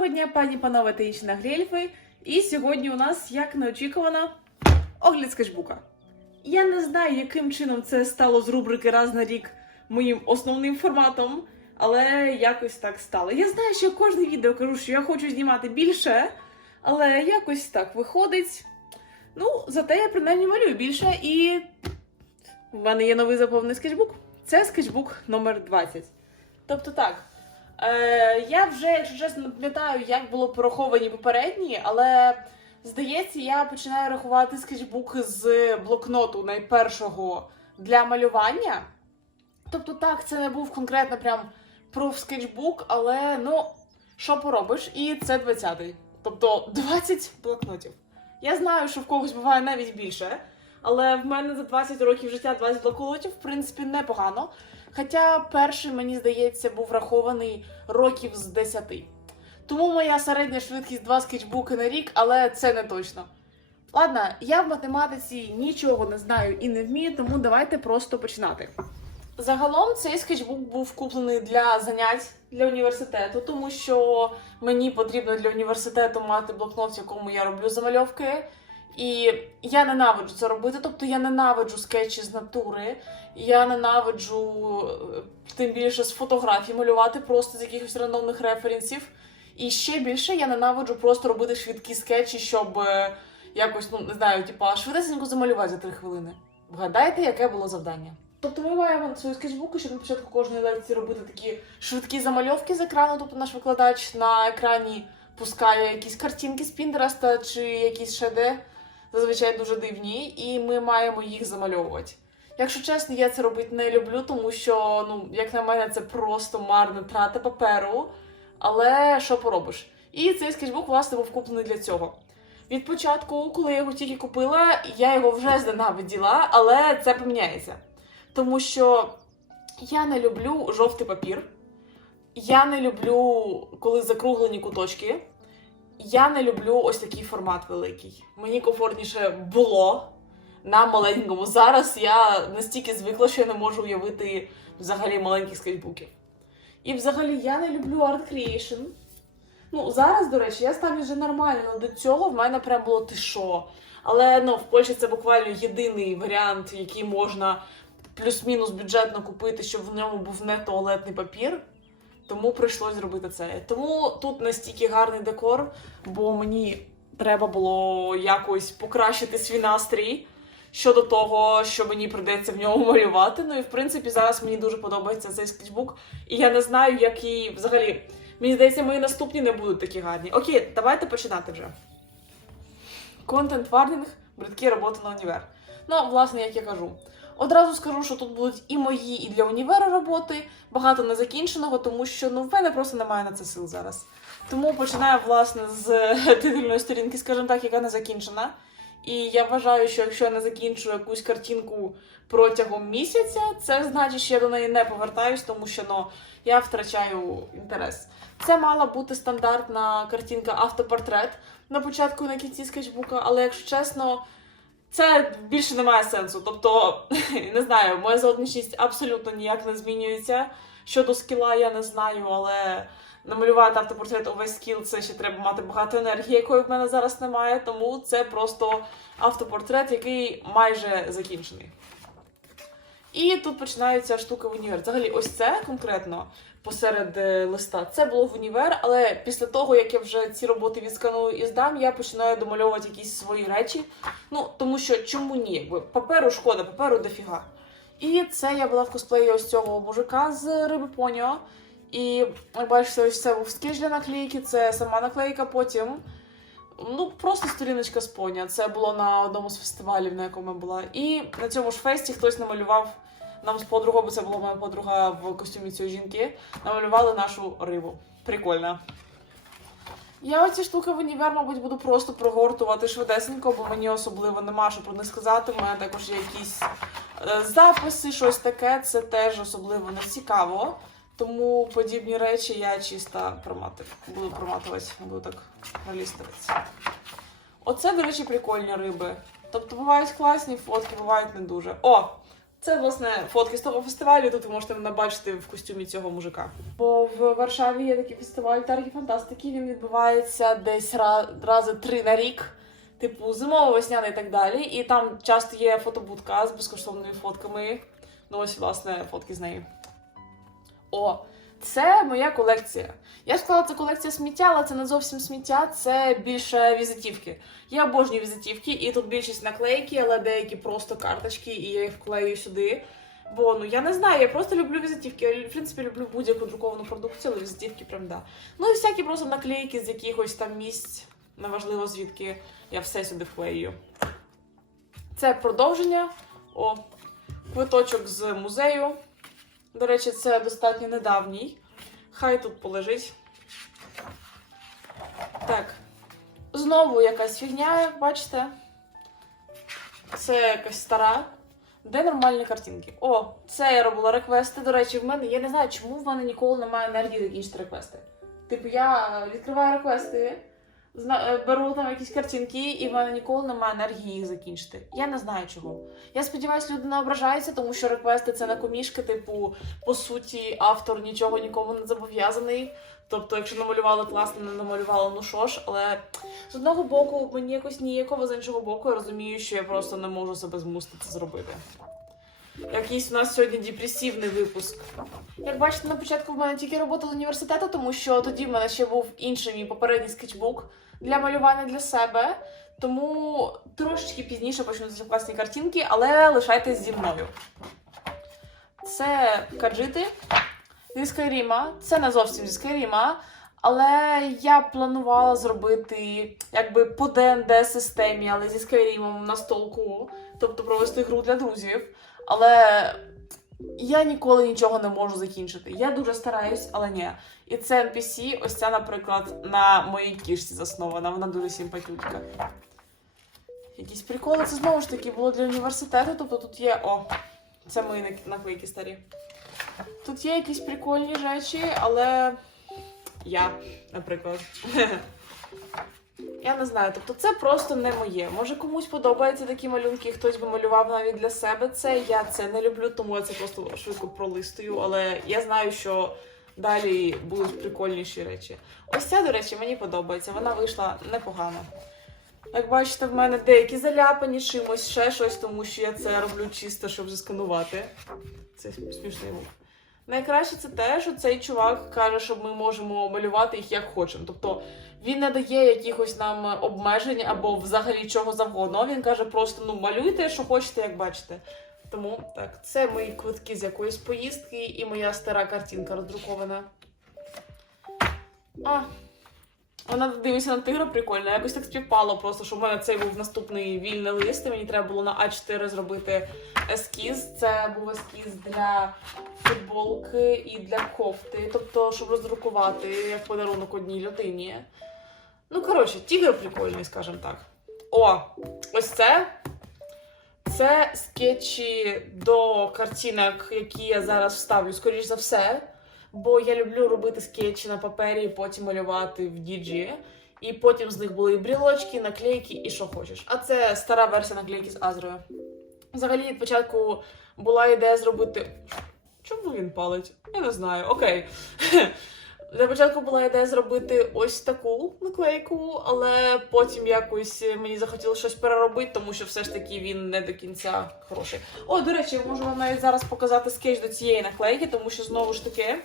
Доброго дня, пані панове та інші нагрільфи. І сьогодні у нас, як неочікувано, огляд скетчбука. Я не знаю, яким чином це стало з рубрики раз на рік моїм основним форматом, але якось так стало. Я знаю, що кожне відео кажу, що я хочу знімати більше, але якось так виходить. Ну, зате я принаймні малюю більше, і в мене є новий заповнений скетчбук. Це скетчбук номер 20. Тобто так. Е, я вже, якщо чесно, не пам'ятаю, як було пораховані попередні, але здається, я починаю рахувати скетчбук з блокноту найпершого для малювання. Тобто, так, це не був конкретно прям про скетчбук, але ну, що поробиш? І це 20-й. Тобто 20 блокнотів. Я знаю, що в когось буває навіть більше, але в мене за 20 років життя 20 блокнотів, в принципі, непогано. Хоча перший, мені здається, був врахований років з 10. Тому моя середня швидкість 2 скетчбуки на рік, але це не точно. Ладно, я в математиці нічого не знаю і не вмію, тому давайте просто починати. Загалом цей скетчбук був куплений для занять для університету, тому що мені потрібно для університету мати блокнот, в якому я роблю замальовки. І я ненавиджу це робити. Тобто я ненавиджу скетчі з натури, я ненавиджу е, тим більше з фотографій малювати просто з якихось рандомних референсів. І ще більше я ненавиджу просто робити швидкі скетчі, щоб е, якось, ну не знаю, типа швидесенько замалювати за три хвилини. Вгадайте, яке було завдання. Тобто ми маємо свою скетчбуку, щоб на початку кожної лекції робити такі швидкі замальовки з екрану. Тобто наш викладач на екрані пускає якісь картинки з Пінтереста чи якісь шеде, зазвичай дуже дивні, і ми маємо їх замальовувати. Якщо чесно, я це робити не люблю, тому що, ну, як на мене, це просто марна трата паперу. Але що поробиш? І цей скетчбук, власне, був куплений для цього. Від початку, коли я його тільки купила, я його вже зненавиділа, але це поміняється. Тому що я не люблю жовтий папір, я не люблю, коли закруглені куточки. Я не люблю ось такий формат великий. Мені комфортніше було на маленькому. Зараз я настільки звикла, що я не можу уявити взагалі маленьких скетчбуків. І взагалі я не люблю Art Creation. Ну, зараз, до речі, я ставлю вже нормально, але до цього в мене прям було ти що. Але ну, в Польщі це буквально єдиний варіант, який можна плюс-мінус бюджетно купити, щоб в ньому був не туалетний папір. Тому прийшлось зробити це. Тому тут настільки гарний декор, бо мені треба було якось покращити свій настрій щодо того, що мені прийдеться в ньому малювати. Ну і в принципі зараз мені дуже подобається цей скетчбук. І я не знаю, які взагалі. Мені здається, мої наступні не будуть такі гарні. Окей, давайте починати вже. Контент варнінг, бридкі роботи на універ. Ну, власне, як я кажу. Одразу скажу, що тут будуть і мої, і для універа роботи, багато незакінченого, тому що ну, в мене просто немає на це сил зараз. Тому починаю, власне, з титульної сторінки, скажімо так, яка не закінчена. І я вважаю, що якщо я не закінчу якусь картинку протягом місяця, це значить, що я до неї не повертаюсь, тому що ну, я втрачаю інтерес. Це мала бути стандартна картинка автопортрет на початку і на кінці скетчбука, але якщо чесно, це більше не має сенсу. Тобто, не знаю, моя зовнішність абсолютно ніяк не змінюється. Щодо скіла, я не знаю, але намалювати автопортрет увесь скіл це ще треба мати багато енергії, якої в мене зараз немає. Тому це просто автопортрет, який майже закінчений. І тут починається штука в універ. Взагалі, ось це конкретно посеред е, листа. Це було в універ, але після того, як я вже ці роботи відсканую і здам, я починаю домальовувати якісь свої речі. Ну, тому що чому ні? Паперу шкода, паперу дофіга. І це я була в косплеї ось цього мужика з риби Поніо. І бачите, ось це був скетч для наклейки, це сама наклейка потім. Ну, просто сторіночка з поня. Це було на одному з фестивалів, на якому я була. І на цьому ж фесті хтось намалював нам з подругою, бо це була моя подруга в костюмі цієї жінки, намалювали нашу рибу. Прикольно. Я оці штуки в універ, мабуть, буду просто прогортувати швидесенько, бо мені особливо нема що про них сказати. У мене також є якісь е, записи, щось таке. Це теж особливо не цікаво. Тому подібні речі я чисто промати, буду проматувати, буду так пролістуватися. Оце, до речі, прикольні риби. Тобто бувають класні фотки, бувають не дуже. О! Це, власне, фотки з того фестивалю. Тут ви можете мене бачити в костюмі цього мужика. Бо в Варшаві є такий фестиваль Таргі Фантастики. Він відбувається десь раз, рази три на рік. Типу, зимово, весняний і так далі. І там часто є фотобудка з безкоштовними фотками. Ну, ось, власне, фотки з нею. О, це моя колекція. Я ж сказала, це колекція сміття, але це не зовсім сміття, це більше візитівки. Я обожнюю візитівки, і тут більшість наклейки, але деякі просто карточки, і я їх вклею сюди. Бо ну я не знаю, я просто люблю візитівки. Я в принципі люблю будь-яку друковану продукцію, але візитівки прям да. Ну і всякі просто наклейки з якихось там місць, неважливо звідки я все сюди вклею. Це продовження. О, квиточок з музею. До речі, це достатньо недавній. Хай тут полежить. Так. Знову якась фігня, бачите. Це якась стара. Де нормальні картинки? О, це я робила реквести. До речі, в мене я не знаю, чому в мене ніколи немає енергії закінчити реквести. Типу, я відкриваю реквести, беру там якісь картинки, і в мене ніколи немає енергії їх закінчити. Я не знаю чого. Я сподіваюся, люди не ображаються, тому що реквести це не комішки, типу, по суті, автор нічого нікому не зобов'язаний. Тобто, якщо намалювали класно, не намалювали, ну що ж, але з одного боку мені якось ніяково, з іншого боку, я розумію, що я просто не можу себе змусити це зробити. Якийсь у нас сьогодні депресивний випуск. Як бачите, на початку в мене тільки робота з університету, тому що тоді в мене ще був інший мій попередній скетчбук для малювання для себе. Тому трошечки пізніше почнуться класні картинки, але лишайтесь зі мною. Це каджити зі Скайріма. Це не зовсім зі Скайріма. Але я планувала зробити якби по ДНД системі, але зі Скайрімом на столку, тобто провести гру для друзів. Але я ніколи нічого не можу закінчити. Я дуже стараюсь, але ні. І це NPC, ось ця, наприклад, на моїй кішці заснована, вона дуже симпатютка. Якісь приколи, це знову ж таки було для університету, тобто тут є. О, це мої нак- наклейки старі. Тут є якісь прикольні речі, але я, наприклад. Я не знаю, тобто це просто не моє. Може комусь подобаються такі малюнки, хтось би малював навіть для себе це. Я це не люблю, тому я це просто швидко пролистую. Але я знаю, що далі будуть прикольніші речі. Ось ця, до речі, мені подобається. Вона вийшла непогано. Як бачите, в мене деякі заляпані чимось, ще щось, тому що я це роблю чисто, щоб засканувати. Це смішний мув. Найкраще це те, що цей чувак каже, що ми можемо малювати їх як хочемо. Тобто він не дає якихось нам обмежень або взагалі чого завгодно. Він каже просто ну малюйте, що хочете, як бачите. Тому так, це мої квитки з якоїсь поїздки і моя стара картинка роздрукована. А, вона дивиться на тигра прикольно. Якось так співпало просто, що в мене цей був наступний вільний лист, і мені треба було на А4 зробити ескіз. Це був ескіз для футболки і для кофти, тобто, щоб роздрукувати як подарунок одній людині. Ну, коротше, тігр прикольний, скажімо так. О, ось це. Це скетчі до картинок, які я зараз вставлю, скоріш за все. Бо я люблю робити скетчі на папері потім малювати в DG. І потім з них були і брілочки, наклейки, і що хочеш. А це стара версія наклейки з Азрою. Взагалі, від початку була ідея зробити. Чому він палить? Я не знаю. Окей. Для початку була ідея зробити ось таку наклейку, але потім якось мені захотілося щось переробити, тому що все ж таки він не до кінця хороший. О, до речі, я можу вам навіть зараз показати скетч до цієї наклейки, тому що знову ж таки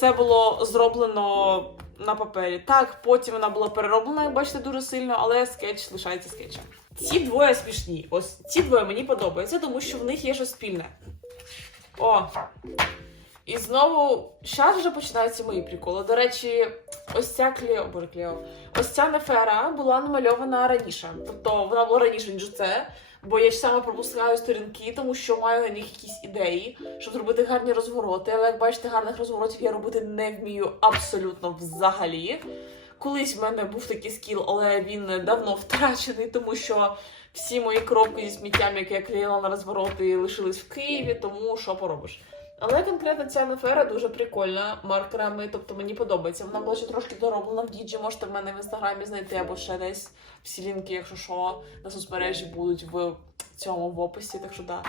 це було зроблено на папері. Так, потім вона була перероблена, як бачите, дуже сильно, але скетч лишається скетчем. Ці двоє смішні. Ось ці двоє мені подобаються, тому що в них є щось спільне. О, і знову зараз вже починаються мої приколи. До речі, ось ця Клео, боже Клео, ось ця Нефера була намальована раніше. Тобто вона була раніше, ніж це. Бо я ж саме пропускаю сторінки, тому що маю на них якісь ідеї, щоб зробити гарні розвороти. Але як бачите, гарних розворотів я робити не вмію абсолютно взагалі. Колись в мене був такий скіл, але він давно втрачений, тому що всі мої коробки зі сміттям, які я клеїла на розвороти, лишились в Києві, тому що поробиш. Але конкретно ця Нефера дуже прикольна маркерами, тобто мені подобається. Вона була ще трошки дороблена в діджі, можете в мене в інстаграмі знайти або ще десь всі лінки, якщо що, на соцмережі будуть в цьому в описі. Так що да.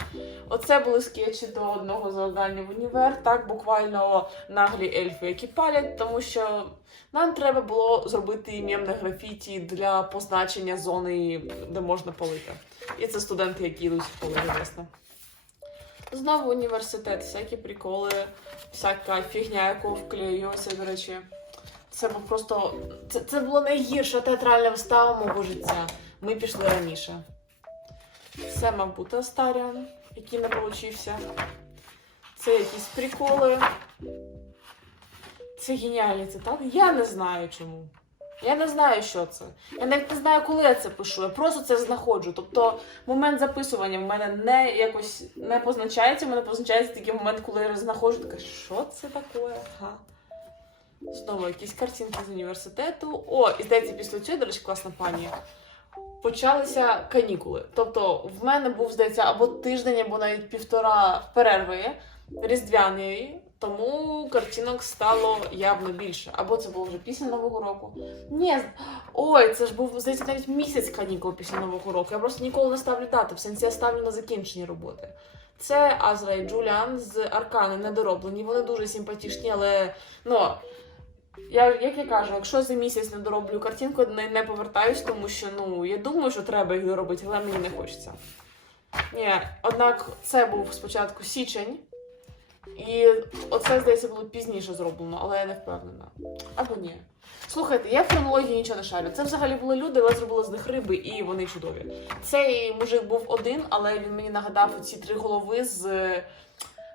Оце були скетчі до одного завдання в універ. Так, буквально наглі ельфи, які палять, тому що нам треба було зробити мємне графіті для позначення зони, де можна палити. І це студенти, які йдуть в поле, власне. Знову університет, всякі приколи, всяка фігня, яку вклеювався, до речі. Це був просто. Це, це була найгірша театральна вистава мого життя. Ми пішли раніше. Це, мабуть, Астаріон, який не получився. Це якісь приколи. Це геніальні цитати. Я не знаю чому. Я не знаю, що це. Я навіть не знаю, коли я це пишу. Я просто це знаходжу. Тобто момент записування в мене не якось не позначається. В мене позначається такий момент, коли я знаходжу, така, що це таке? Ага. Знову якісь картинки з університету. О, і здається, після цього, до речі, класна пані. Почалися канікули. Тобто, в мене був, здається, або тиждень, або навіть півтора перерви різдвяної, тому картинок стало явно більше. Або це було вже після Нового року. Ні, ой, це ж був, здається, навіть місяць канікул після Нового року. Я просто ніколи не ставлю дати, в сенсі я ставлю на закінчені роботи. Це Азра і Джуліан з Аркани недороблені. Вони дуже симпатичні, але ну. Я, як я кажу, якщо за місяць не дороблю картинку, не, не повертаюсь, тому що ну я думаю, що треба їх доробити, але мені не хочеться. Ні, однак це був спочатку січень, і оце, здається, було пізніше зроблено, але я не впевнена. Або ні. Слухайте, я в хронології нічого не шарю. Це взагалі були люди, але зробила з них риби, і вони чудові. Цей мужик був один, але він мені нагадав ці три голови з.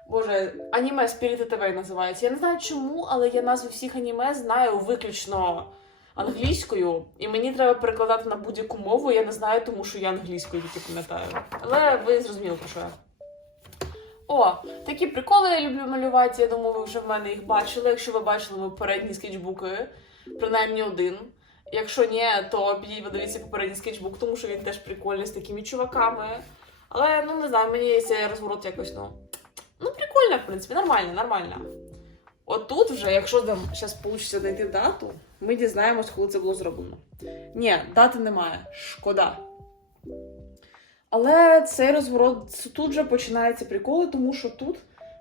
Боже, аніме Спіріти ТВ називається. Я не знаю чому, але я назви всіх аніме знаю виключно англійською, і мені треба перекладати на будь-яку мову. Я не знаю, тому що я англійською тільки пам'ятаю. Але ви зрозуміли, про що я. О, такі приколи я люблю малювати. Я думаю, ви вже в мене їх бачили. Якщо ви бачили попередні скетчбуки, принаймні один. Якщо ні, то підіть подивіться попередній скетчбук, тому що він теж прикольний з такими чуваками. Але ну не знаю, мені цей розворот якось ну. Ну, прикольно, в принципі, нормально, нормально. Отут вже, якщо там зараз вийде знайти дату, ми дізнаємось, коли це було зроблено. Ні, дати немає. Шкода. Але цей розворот тут вже починаються приколи, тому що тут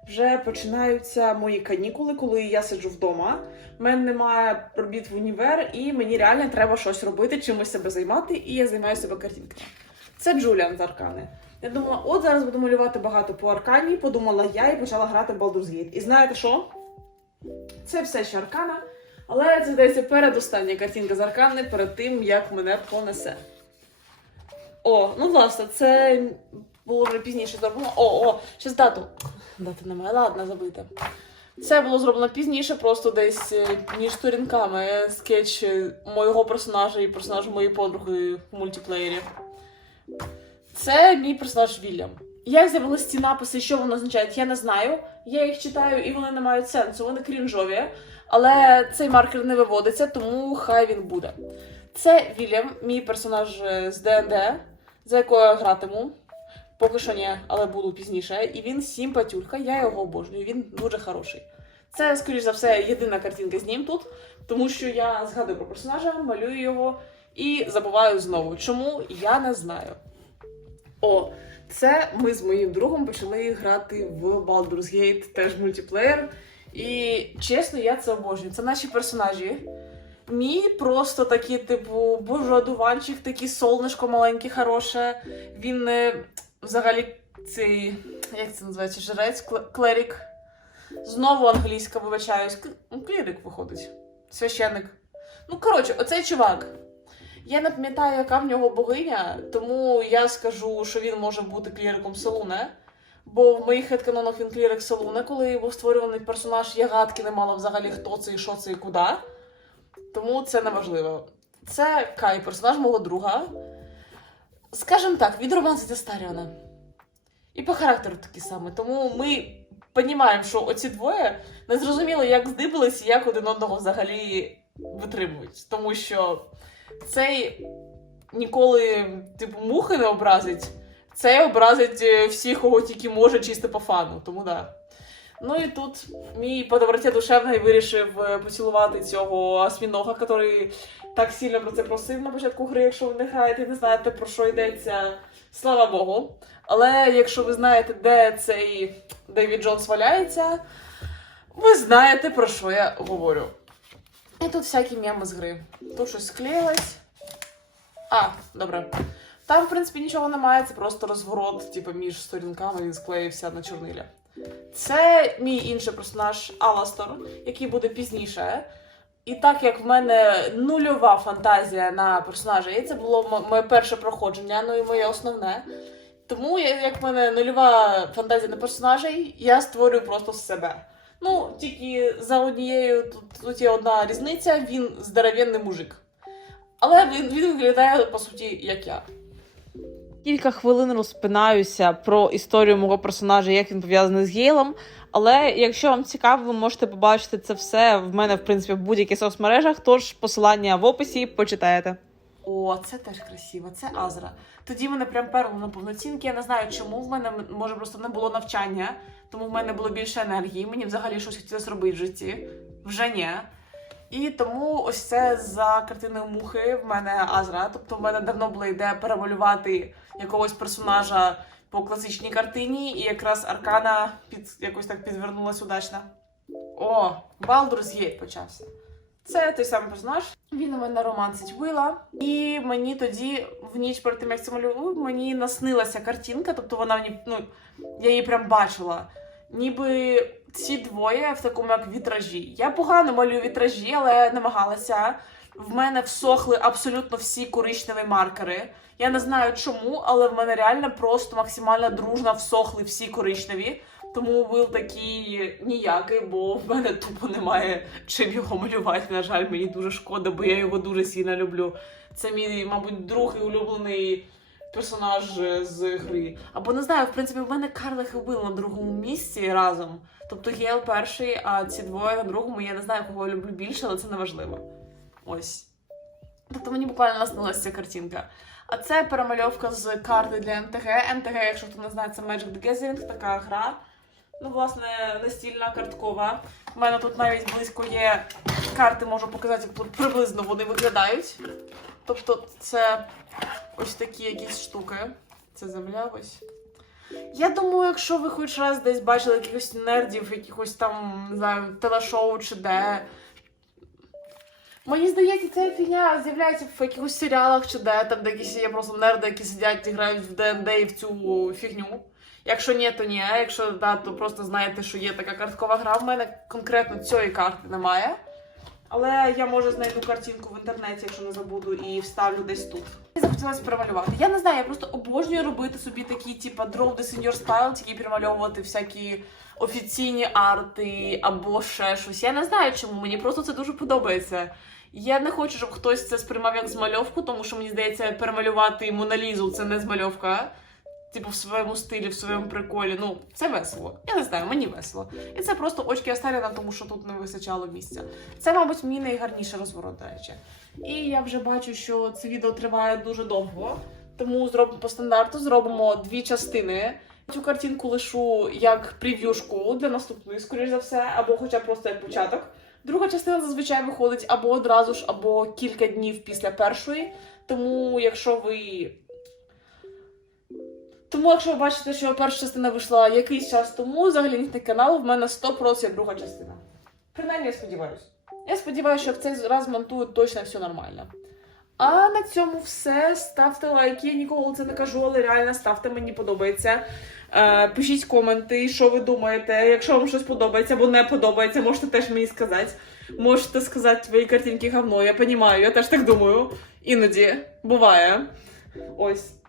вже починаються мої канікули, коли я сиджу вдома. У мене немає робіт в універ, і мені реально треба щось робити, чимось себе займати, і я займаю себе картинками. Це Джуліан з Аркани. Я думала, от зараз буду малювати багато по Аркані, подумала я і почала грати в Baldur's Gate. І знаєте що? Це все ще Аркана, але це здається передостання картинка з Аркани перед тим, як мене понесе. О, ну власне, це було вже пізніше зроблено. О, о, щас дату. Дати немає, ладно, забити. Це було зроблено пізніше, просто десь е, між сторінками скетч е, моєго персонажа і персонажа моєї подруги в мультиплеєрі. Це мій персонаж Вільям. Як з'явилися ці написи, що вони означають, я не знаю. Я їх читаю і вони не мають сенсу, вони крінжові. Але цей маркер не виводиться, тому хай він буде. Це Вільям, мій персонаж е, з ДНД, за якою я гратиму. Поки що ні, але буду пізніше. І він симпатюлька, я його обожнюю, він дуже хороший. Це, скоріш за все, єдина картинка з ним тут, тому що я згадую про персонажа, малюю його і забуваю знову. Чому я не знаю. О, це ми з моїм другом почали грати в Baldur's Gate, теж мультиплеєр. І чесно, я це обожнюю. Це наші персонажі. Мій просто такий, типу, боже, одуванчик, такий солнышко маленьке, хороше. Він е, взагалі цей, як це називається, жрець, кле- клерік. Знову англійська, вибачаюсь. Ну, Клірик виходить. Священник. Ну, коротше, оцей чувак. Я не пам'ятаю, яка в нього богиня, тому я скажу, що він може бути кліриком Солуне. Бо в моїх хедканонах він клірик Солуне, коли був створюваний персонаж, я гадки не мала взагалі, хто це і що це і куди. Тому це неважливо. Це Кай, персонаж мого друга. Скажем так, від романсиця Старіона. І по характеру такий самий. Тому ми розуміємо, що оці двоє не зрозуміло, як здибились і як один одного взагалі витримують. Тому що цей ніколи, типу, мухи не образить. Цей образить е, всіх, кого тільки може, чисто по фану. Тому да. Ну і тут мій по доброті душевної вирішив е, поцілувати цього осьмінога, який так сильно про це просив на початку гри. Якщо ви не граєте, і не знаєте про що йдеться. Слава Богу. Але якщо ви знаєте, де цей Девід Джонс валяється, ви знаєте, про що я говорю. І тут всякі меми з гри. Тут щось склеїлось. А, добре. Там, в принципі, нічого немає, це просто розворот, типу, між сторінками він склеївся на чорнилі. Це мій інший персонаж Аластор, який буде пізніше. І так як в мене нульова фантазія на персонажа, і це було моє перше проходження, ну і моє основне. Тому, як в мене нульова фантазія на персонажей, я створюю просто себе. Ну, тільки за однією тут, тут є одна різниця, він здоровенний мужик. Але він, він виглядає по суті як я. Кілька хвилин розпинаюся про історію мого персонажа, як він пов'язаний з Гейлом. Але якщо вам цікаво, ви можете побачити це все в мене, в принципі, в будь-яких соцмережах. Тож посилання в описі почитаєте. О, це теж красиво, це Азра. Тоді мене прям перло на повноцінки. Я не знаю, чому в мене може просто не було навчання, тому в мене було більше енергії. Мені взагалі щось хотілося робити в житті. Вже ні. І тому ось це за картиною мухи в мене Азра. Тобто в мене давно була ідея перемалювати якогось персонажа по класичній картині, і якраз Аркана під якось так підвернулась удачно. О, Baldur's Gate почався. Це той самий персонаж. Він у мене романсить Вила. І мені тоді, в ніч перед тим, як це малював, мені наснилася картинка, тобто вона мені, ну, я її прям бачила. Ніби ці двоє в такому як вітражі. Я погано малюю вітражі, але намагалася. В мене всохли абсолютно всі коричневі маркери. Я не знаю чому, але в мене реально просто максимально дружно всохли всі коричневі. Тому Вил такий ніякий, бо в мене тупо немає чим його малювати. На жаль, мені дуже шкода, бо я його дуже сильно люблю. Це мій, мабуть, другий улюблений персонаж з гри. Або не знаю, в принципі, в мене Карлих і Вил на другому місці разом. Тобто Гейл перший, а ці двоє на другому. Я не знаю, кого я люблю більше, але це не важливо. Ось. Тобто мені буквально наснилася ця картинка. А це перемальовка з карти для НТГ. НТГ, якщо хто не знає, це Magic the Gathering, така гра. Ну, власне, настільна карткова. У мене тут навіть близько є карти, можу показати, як приблизно вони виглядають. Тобто, це ось такі якісь штуки. Це земля ось. Я думаю, якщо ви хоч раз десь бачили якихось нердів, якихось там, не знаю, телешоу чи де. Мені здається, ця фігня з'являється в якихось серіалах чи де, там, де якісь є просто нерди, які сидять і грають в ДНД і в цю фігню. Якщо ні, то ні. Якщо да, то просто знаєте, що є така карткова гра. В мене конкретно цієї карти немає. Але я може знайду картинку в інтернеті, якщо не забуду, і вставлю десь тут. Я захотілося перемалювати. Я не знаю, я просто обожнюю робити собі такі, типа Draw the Senior Style, тільки перемальовувати всякі офіційні арти або ще щось. Я не знаю чому, мені просто це дуже подобається. Я не хочу, щоб хтось це сприймав як змальовку, тому що мені здається, перемалювати Моналізу це не змальовка. Типу, в своєму стилі, в своєму приколі. Ну, це весело. Я не знаю, мені весело. І це просто очки Астаріна, тому що тут не вистачало місця. Це, мабуть, мій найгарніший розворот, до речі. І я вже бачу, що це відео триває дуже довго. Тому зробимо по стандарту, зробимо дві частини. Цю картинку лишу як прев'юшку для наступної, скоріш за все, або хоча б просто як початок. Друга частина зазвичай виходить або одразу ж, або кілька днів після першої. Тому, якщо ви. Тому, якщо ви бачите, що перша частина вийшла якийсь час тому, загляніть на канал, в мене 100% є друга частина. Принаймні, я сподіваюся. Я сподіваюся, що в цей раз монтують точно все нормально. А на цьому все. Ставте лайки. Я ніколи це не кажу, але реально ставте, мені подобається. Е, пишіть коменти, що ви думаєте. Якщо вам щось подобається або не подобається, можете теж мені сказати. Можете сказати твої картинки говно, я розумію, я теж так думаю. Іноді буває. Ось.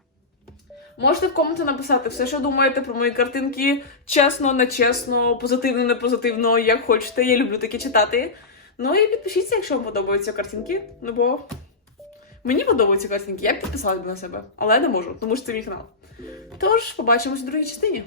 Можете в коменти написати все, що думаєте про мої картинки. Чесно, нечесно, позитивно, не позитивно, як хочете. Я люблю таке читати. Ну і підпишіться, якщо вам подобаються картинки. Ну бо мені подобаються картинки, я б підписала на себе, але я не можу, тому що це мій канал. Тож, побачимось у другій частині.